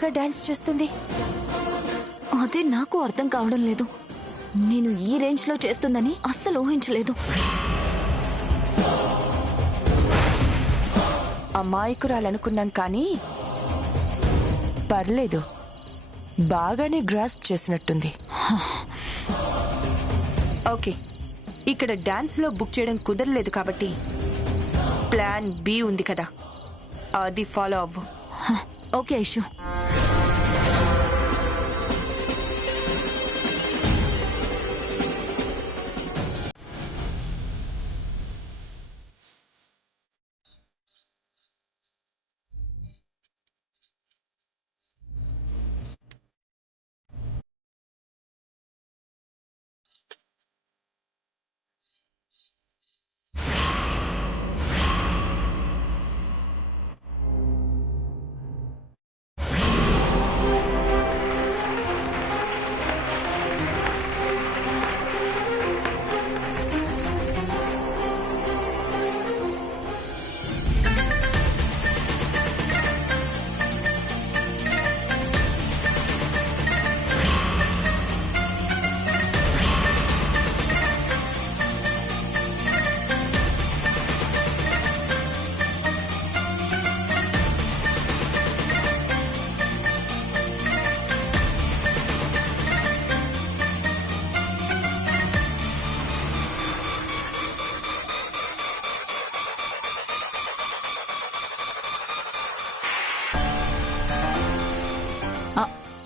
బాగా డాన్స్ చేస్తుంది? అదే నాకు అర్థం కావడం లేదు. నేను ఈ రేంజ్ లో చేస్తుందని అస్సలు ఊహించలేదు. అమాయకురాలనుకున్నాం కానీ పర్లేదు, బాగానే గ్రాస్ప్ చేసినట్టుంది. ఓకే, ఇక్కడ డాన్స్ లో బుక్ చేయడం కుదరలేదు కాబట్టి ప్లాన్ బి ఉంది కదా, అది ఫాలో అవ్వు. ఓకే ఐషు.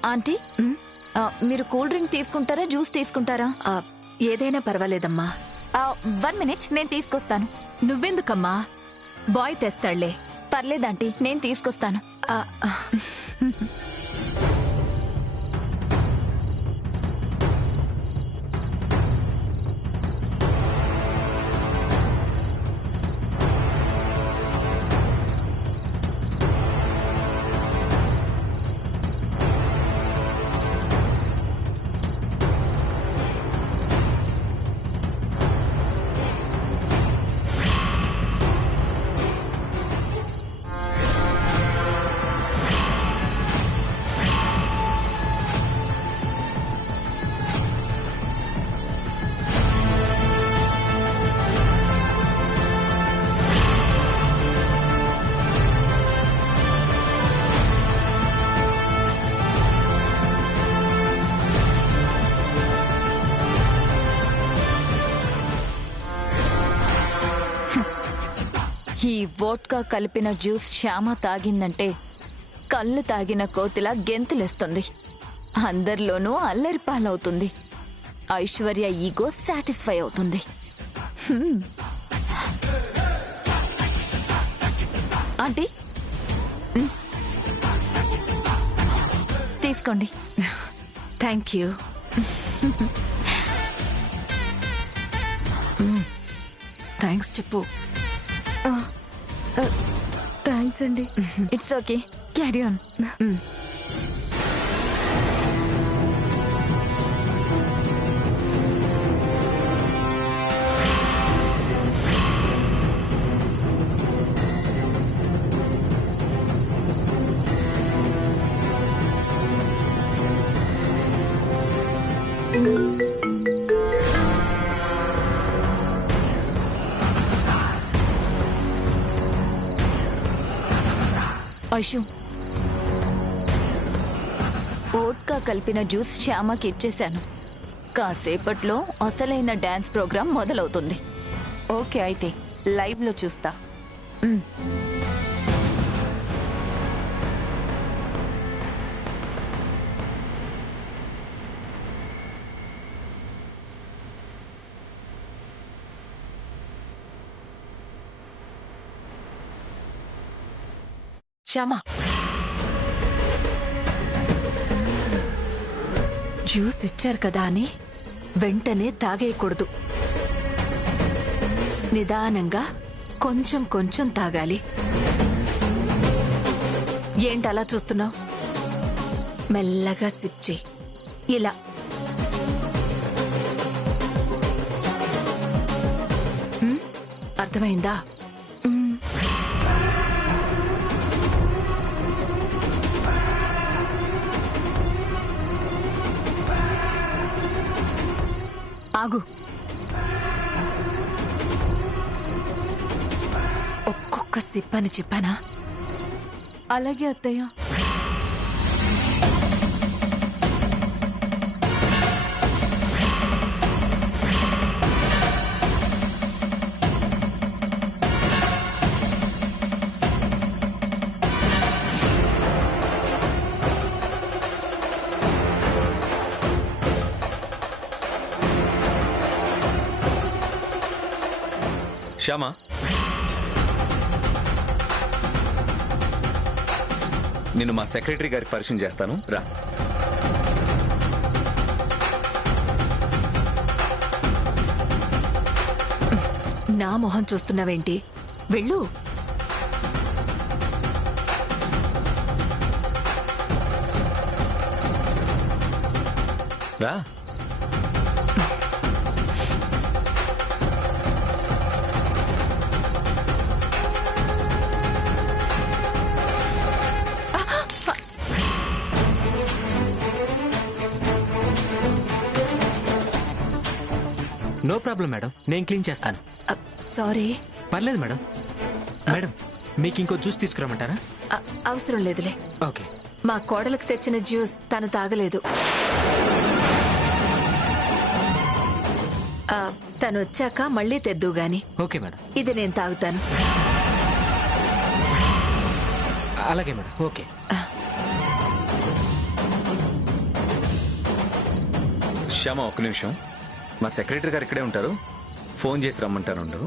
ఆంటీ, మీరు కూల్ డ్రింక్ తీసుకుంటారా, జ్యూస్ తీసుకుంటారా? ఏదైనా పర్వాలేదమ్మా. 1 మినిట్, నేను తీసుకొస్తాను. నువ్వెందుకమ్మా, బాయ్ తెస్తాళ్లే. పర్లేదంటీ, నేను తీసుకొస్తాను. ఈ వోడ్కా కలిపిన జ్యూస్ శ్యామ తాగిందంటే కళ్ళు తాగిన కోతిలా గెంతులేస్తుంది. అందరిలోనూ అల్లరి పాలవుతుంది. ఐశ్వర్య ఈగో సాటిస్ఫై అవుతుంది. ఆంటీ, తీసుకోండి. Thank you. థ్యాంక్స్ చెప్పు. థ్యాంక్స్ అండి. It's okay, carry on. Aishu, vodka కలిపిన జ్యూస్ శ్యామకి ఇచ్చేశాను. కాసేపట్లో అసలైన డాన్స్ ప్రోగ్రాం మొదలవుతుంది. ఓకే, అయితే లైవ్ లో చూస్తా. శ్యామా, జ్యూస్ ఇచ్చారు కదా అని వెంటనే తాగేయకూడదు. నిదానంగా కొంచెం కొంచెం తాగాలి. ఏంటి అలా చూస్తున్నావు? మెల్లగా సిప్ చేయి. ఇలా. అర్థమైందా? ఆగు. ఒక్కొక్క సిప్ అని చెప్పానా? అలాగే అత్తయ్య. శ్యామా, నేను మా సెక్రటరీ గారికి పరిచయం చేస్తాను, రా. నా మొహం చూస్తున్నావేంటి? వెళ్ళు. రా. నో ప్రాబ్లం మేడం, నేను క్లీన్ చేస్తాను. సారీ. పర్లేదు మేడం. మేడం, మీకు ఇంకో జ్యూస్ తీసుకురమ్మంటారా? అవసరం లేదులే. ఓకే. మా కోడలకు తెచ్చిన జ్యూస్ తను తాగలేదు. తను వచ్చాక మళ్ళీ తెద్దు గాని. Okay madam. ఇది నేను తాగుతాను. అలాగే మేడం. ఓకే. శ్యామ, ఒక్క నిమిషం. మా సెక్రటరీ గారు ఇక్కడే ఉంటారు, ఫోన్ చేసి రమ్మంటానుండు.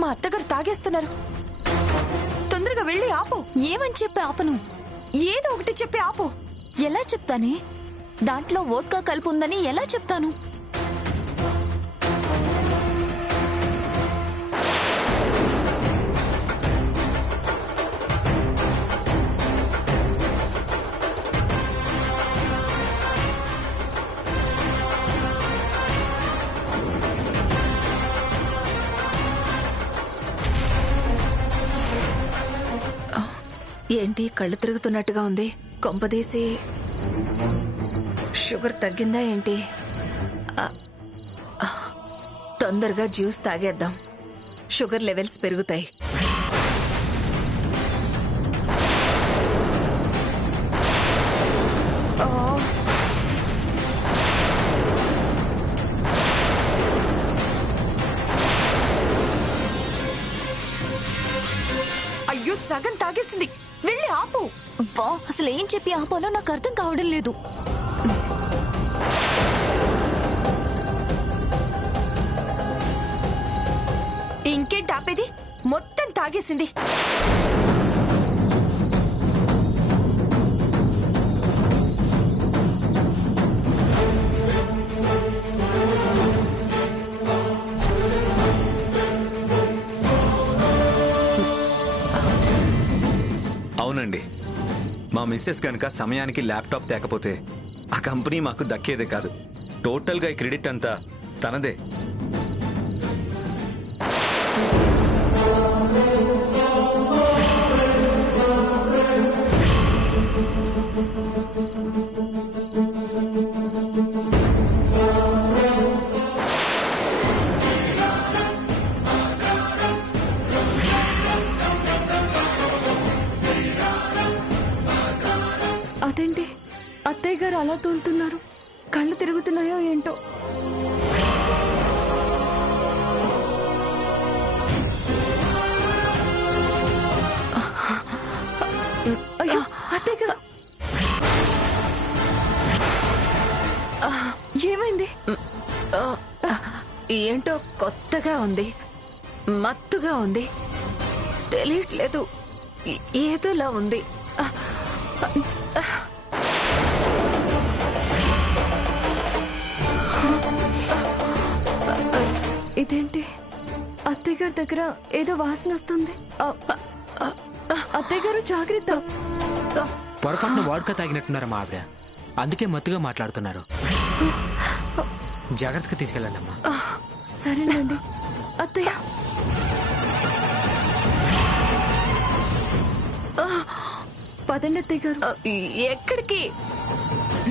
మా అత్తగారు తాగేస్తున్నారు. తొందరగా వెళ్ళి ఆపు. ఏమని చెప్పి ఆపను? ఏదో ఒకటి చెప్పి ఆపు. ఎలా చెప్తానే? దాంట్లో వోడ్కా కలిపి ఉందని ఎలా చెప్తాను? ఏంటి కళ్ళు తిరుగుతున్నట్టుగా ఉంది? కొంపదీసి షుగర్ తగ్గిందా ఏంటి? తొందరగా జ్యూస్ తాగేద్దాం, షుగర్ లెవెల్స్ పెరుగుతాయి. అయ్యో, సగం తాగేసింది. వెళ్ళి ఆపు. వా, అసలు ఏం చెప్పి ఆపాలో నాకు అర్థం కావడం లేదు. ఇంకేంటి ఆపేది? మొత్తం తాగేసింది. అవునండి, మా మిస్సెస్ కనుక సమయానికి ల్యాప్టాప్ తేకపోతే ఆ కంపెనీ మాకు దక్కేదే కాదు. టోటల్గా ఈ క్రెడిట్ అంతా తనదే. అదేంటి అత్తయ్య గారు అలా తోలుతున్నారు? కళ్ళు తిరుగుతున్నాయో ఏంటో. అయ్యో, అత్తయ్య గారు ఏమైంది? ఏంటో కొత్తగా ఉంది, మత్తుగా ఉంది, తెలియట్లేదు, ఏదోలా ఉంది. ఇదేంటి అత్తయ్య గారి దగ్గర ఏదో వాసన వస్తుంది. అత్తయ్య గారు జాగ్రత్త. పొరపాటున వాడుక తాగినట్టున్నారు మా ఆవిడ, అందుకే మత్తుగా మాట్లాడుతున్నారు. జాగ్రత్తగా తీసుకెళ్ళండి అమ్మా. సరేనండి. అత్తయ్య పదండి అత్తయ్య గారు. ఎక్కడికి?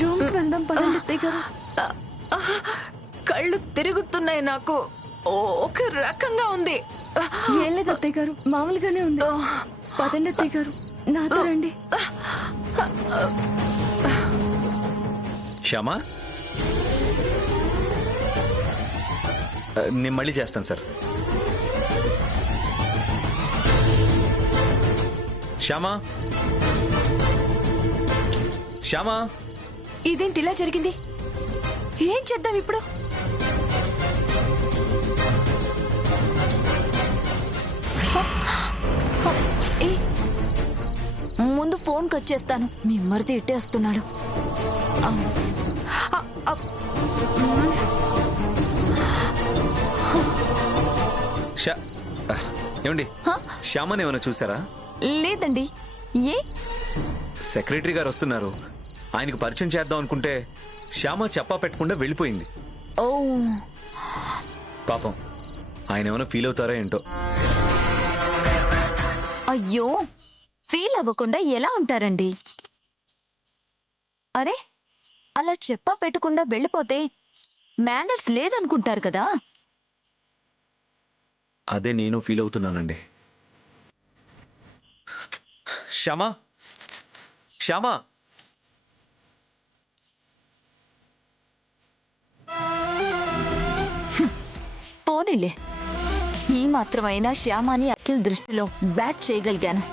రూమ్కి వెళ్దాం పదండి అత్తయ్య గారు. కళ్ళు తిరుగుతున్నాయి నాకు. ఒక రకంగా ఉంది. ఏం లేదు అత్తయ్య గారు, మామూలుగానే ఉంది. పదండి అత్తయ్య గారు, నాతో రండి. శ్యామా, నేను మళ్ళీ చేస్తాను సార్. శ్యామా, శ్యామా, ఇదేంటి ఇలా జరిగింది? ఏం చేద్దాం ఇప్పుడు? ఏ, ముందు ఫోన్ కట్ చేస్తాను. మీ మరిది ఇట్టేస్తున్నాడు. ఏమండి, శ్యామని ఏమైనా చూసారా? లేదండి. ఏ? సెక్రటరీ గారు వస్తున్నారు, ఆయనకు పరిచయం చేద్దాం అనుకుంటే శ్యామ చెప్పా పెట్టకుండా వెళ్ళిపోయింది. ఓ పాపం, ఆయన ఏమైనా ఫీల్ అవుతారా ఏంటో. అయ్యో, ఫీల్ అవ్వకుండా ఎలా ఉంటారండి? అరే, అలా చెప్పా పెట్టకుండా వెళ్ళిపోతే మేనర్స్ లేదనుకుంటారు కదా. అదే నేను ఫీల్ అవుతున్నానండి. శ్యామా, శ్యామా, పోనీలే, ఈ మాత్రమైనా శ్యామాని అఖిల్ దృష్టిలో బ్యాట్ చేయగలిగాను.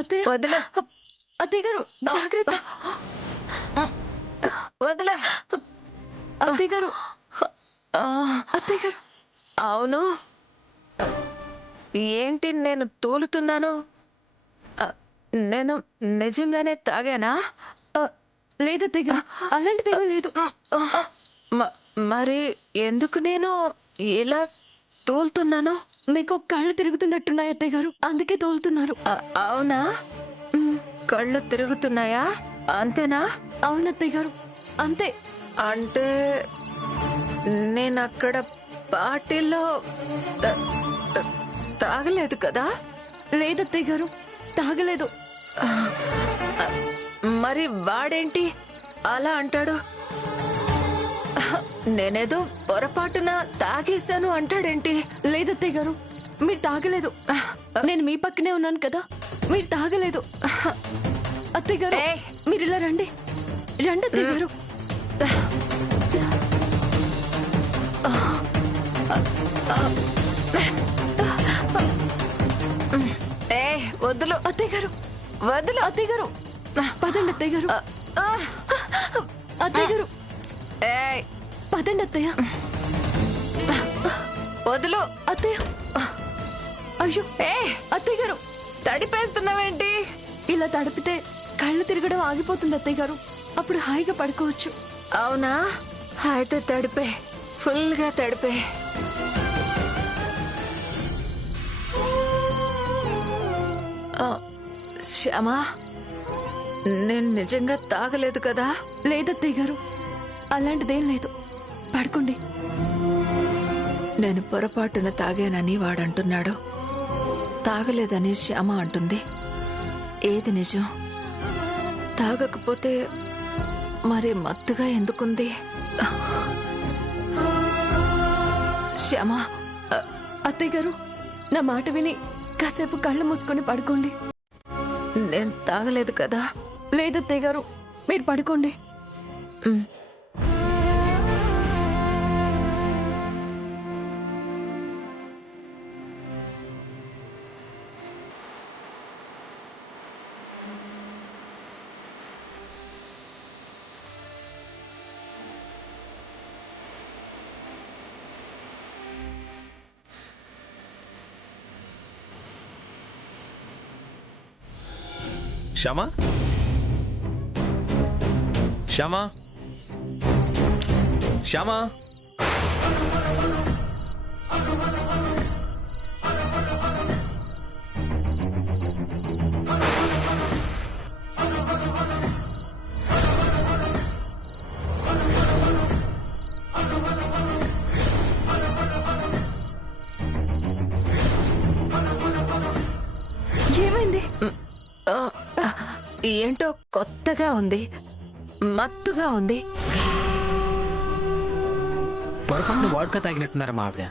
అత్తయ్య, వదిలే అత్తయ్య గారు, జాగ్రత్త. వదిలే. అత్తయ్య గారు, అత్తయ్య గారు. అవును, ఏంటి నేను తోలుతున్నాను? నేను నిజంగానే తాగానా? లేదు అత్తయ్య గారు, అలాంటిదేమీ లేదు. మరి ఎందుకు నేను ఇలా తోలుతున్నాను? మీకు కళ్ళు తిరుగుతున్నట్టున్నాయి అత్తయ్య గారు, అందుకే తోలుతున్నారు. అవునా? కళ్ళు తిరుగుతున్నాయా? అంతేనా? అవును అత్తయ్య గారు, అంతే. అంటే నేను అక్కడ పార్టీలో తాగలేదు కదా? లేదు అత్తయ్య గారు, తాగలేదు. మరి వాడేంటి అలా అంటాడు? నేనేదో పొరపాటున తాగేశాను అంటాడేంటి? లేదు అత్తయ్య గారు, మీరు తాగలేదు. నేను మీ పక్కనే ఉన్నాను కదా, మీరు తాగలేదు. అత్తయ్య గారు, మీరు ఇలా రండి. రండి అత్తయ్య గారు. వద్దులు అత్తయ్య గారు, వద్దులు. అత్తయ్య గారు, పదండి అత్తయ్య గారు. అత్తయ్య గారు, పదండి అత్తయ్య. వదులు అత్తయ్య. అయ్యో, అత్తయ్య గారు, తడిపేస్తున్నావేంటి? ఇలా తడిపితే కళ్ళు తిరగడం ఆగిపోతుంది అత్తయ్య గారు, అప్పుడు హాయిగా పడుకోవచ్చు. అవునా? అయితే తడిపే, ఫుల్ గా తడిపే. శ్యామా, నేను నిజంగా తాగలేదు కదా? లేదత్తయ్య గారు, అలాంటిదేం లేదు. పడుకోండి. నేను పొరపాటున తాగానని వాడంటున్నాడు, తాగలేదని శ్యామ అంటుంది. ఏది నిజం? తాగకపోతే మరి మత్తుగా ఎందుకుంది? శ్యామ, అత్తయ్య గారు, నా మాట విని కాసేపు కళ్ళు మూసుకొని పడుకోండి. నేను తాగలేదు కదా? లేదత్తయ్య గారు, మీరు పడుకోండి. శ్యామా, శ్యామా, శ్యామా. ఏమైంది? ఏంటో కొత్తగా ఉంది, మత్తుగా ఉంది. పొరపాటున వాడుక తాగినట్టున్నారా మా ఆవిడ?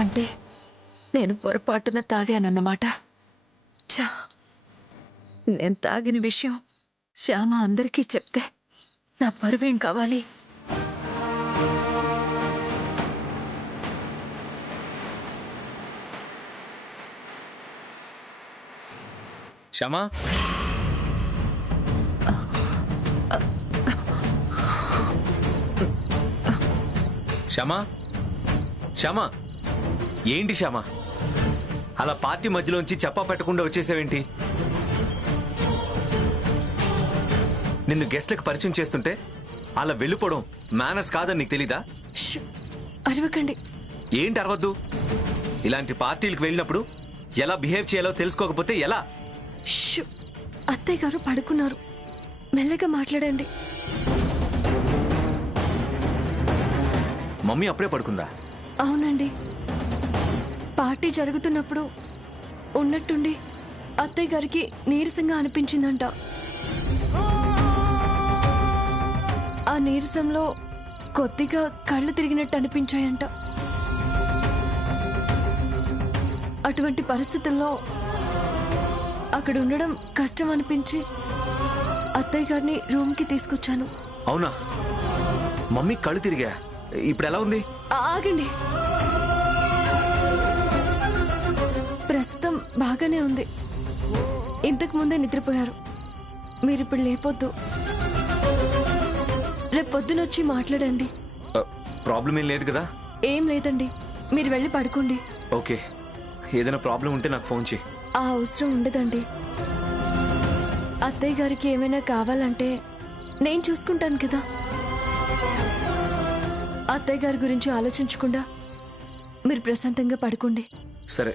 అంటే నేను పొరపాటున తాగానన్నమాట. ఛా, నేను తాగిన విషయం శ్యామ అందరికీ చెప్తే నా పరువేం కావాలి? శ్యామా, శ్యామా, శ్యామా, ఏంటి శ్యామా అలా పార్టీ మధ్యలోంచి చెప్పా పెట్టకుండా వచ్చేసావేంటి? నిన్ను గెస్ట్లకు పరిచయం చేస్తుంటే అలా వెళ్ళిపోవడం మేనర్స్ కాదని నీకు తెలీదా? ష్! అరవకండి. ఏంటి అరవద్దు? ఇలాంటి పార్టీలకు వెళ్ళినప్పుడు ఎలా బిహేవ్ చేయాలో తెలుసుకోకపోతే ఎలా? ష్! అత్తయ్య గారు పడుకున్నారు, మెల్లగా మాట్లాడండి. మమ్మీ అప్పుడే పడుకుందా? అవునండి, పార్టీ జరుగుతున్నప్పుడు ఉన్నట్టుండి అత్తయ్య గారికి నీరసంగా అనిపించిందంట. ఆ నీరసంలో కొద్దిగా కళ్ళు తిరిగినట్టు అనిపించాయంట. అటువంటి పరిస్థితుల్లో అక్కడ ఉండడం కష్టం అనిపించి అత్తయ్య గారిని రూమ్కి తీసుకొచ్చాను. అవునా? మమ్మీ కళ్ళు తిరిగా, ఇప్పుడు ఎలా ఉంది? ఆగండి, ప్రస్తుతం బాగానే ఉంది. ఇంతకు ముందే నిద్రపోయారు. మీరిప్పుడు లేపొద్దు, రేపు పొద్దునొచ్చి మాట్లాడండి. ప్రాబ్లం ఏం లేదు కదా? ఏం లేదండి, మీరు వెళ్ళి పడుకోండి. ఓకే, ఏదైనా ప్రాబ్లం ఉంటే నాకు ఫోన్ చేయి. ఆ అవసరం ఉండదండి. అత్తయ్య గారికి ఏమైనా కావాలంటే నేను చూసుకుంటాను కదా. అత్తయ్య గారి గురించి ఆలోచించకుండా మీరు ప్రశాంతంగా పడుకోండి. సరే,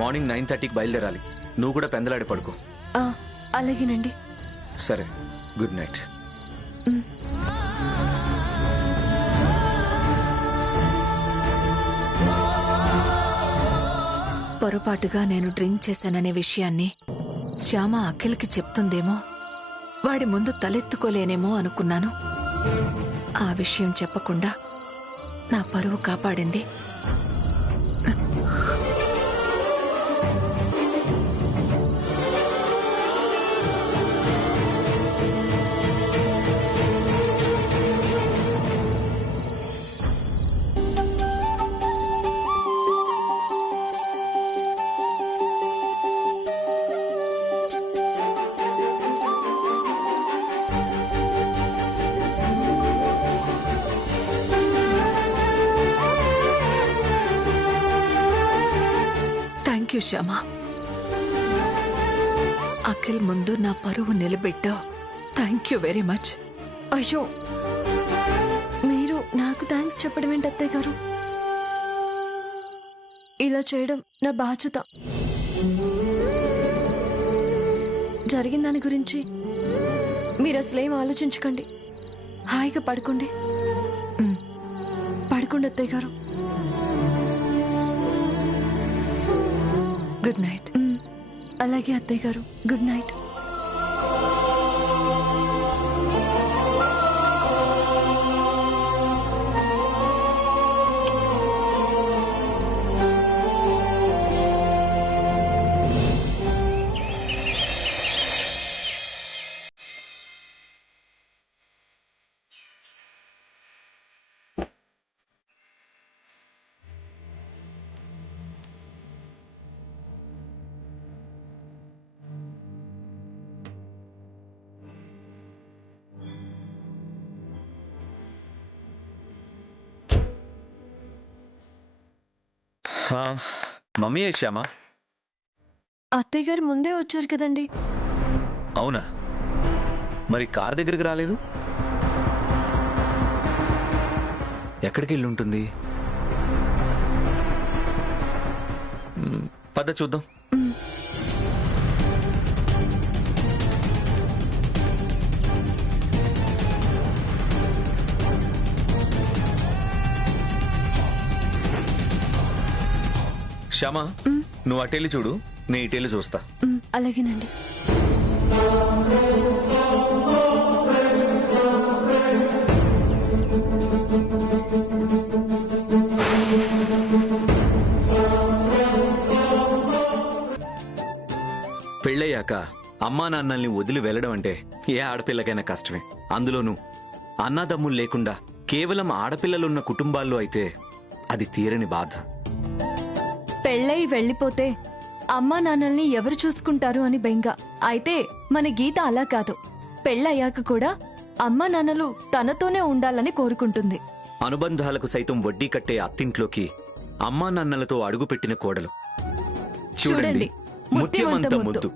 మార్నింగ్ 9:30కి బయలుదేరాలి. నువ్వు కూడా పెందలాడి పడుకో. అలాగేనండి. సరే, గుడ్ నైట్. పొరపాటుగా నేను డ్రింక్ చేశాననే విషయాన్ని శ్యామ అఖిల్కి చెప్తుందేమో, వాడి ముందు తలెత్తుకోలేనేమో అనుకున్నాను. ఆ విషయం చెప్పకుండా నా పరువు కాపాడింది. Thank you Shyama. అఖిల్ ముందు నా పరువు నిలబెట్టావు. Thank you very much. అయ్యో, మీరు నాకు థ్యాంక్స్ చెప్పడం ఏంటి అత్తయ్య గారు? ఇలా చేయడం నా బాధ్యత. జరిగిన దాని గురించి మీరు అసలేం ఆలోచించకండి. హాయిగా పడుకోండి. పడుకోండి అత్తయ్య గారు. Good night. అలాగే అత్తయ్య గారు, గుడ్ నైట్. మమ్మీ శ్యామా? అత్తయ్య గారు ముందే వచ్చారు కదండి. అవునా? మరి కార్ దగ్గరికి రాలేదు? ఎక్కడికి వెళ్ళి ఉంటుంది? పద చూద్దాం. శ్యామా, నువ్వు అటెళ్ళి చూడు, నేను ఇటెళ్ళి చూస్తా. అలాగేనండి. పెళ్ళయ్యాక అమ్మా నాన్నల్ని వదిలి వెళ్ళడం అంటే ఏ ఆడపిల్లకైనా కష్టమే. అందులోనూ అన్నాదమ్ములు లేకుండా కేవలం ఆడపిల్లలున్న కుటుంబాల్లో అయితే అది తీరని బాధ. పెళ్ళై వెళ్ళిపోతే అమ్మా నాన్నల్ని ఎవరు చూసుకుంటారు అని బెంగ. అయితే మన గీత అలా కాదు. పెళ్ళయ్యాక కూడా అమ్మా నాన్నలు తనతోనే ఉండాలని కోరుకుంటుంది. అనుబంధాలకు సైతం వడ్డీ కట్టే అత్తింట్లోకి అమ్మా నాన్నలతో అడుగుపెట్టిన కోడలు. చూడండి, ముత్యమంత ముద్దు.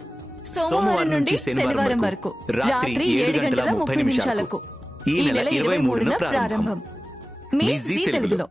సోమవారం నుంచి శనివారం వరకు రాత్రి 7:30 నిమిషాలకు. ఈ నెల 23న ప్రారంభం. మీ జీ తెలుగులో.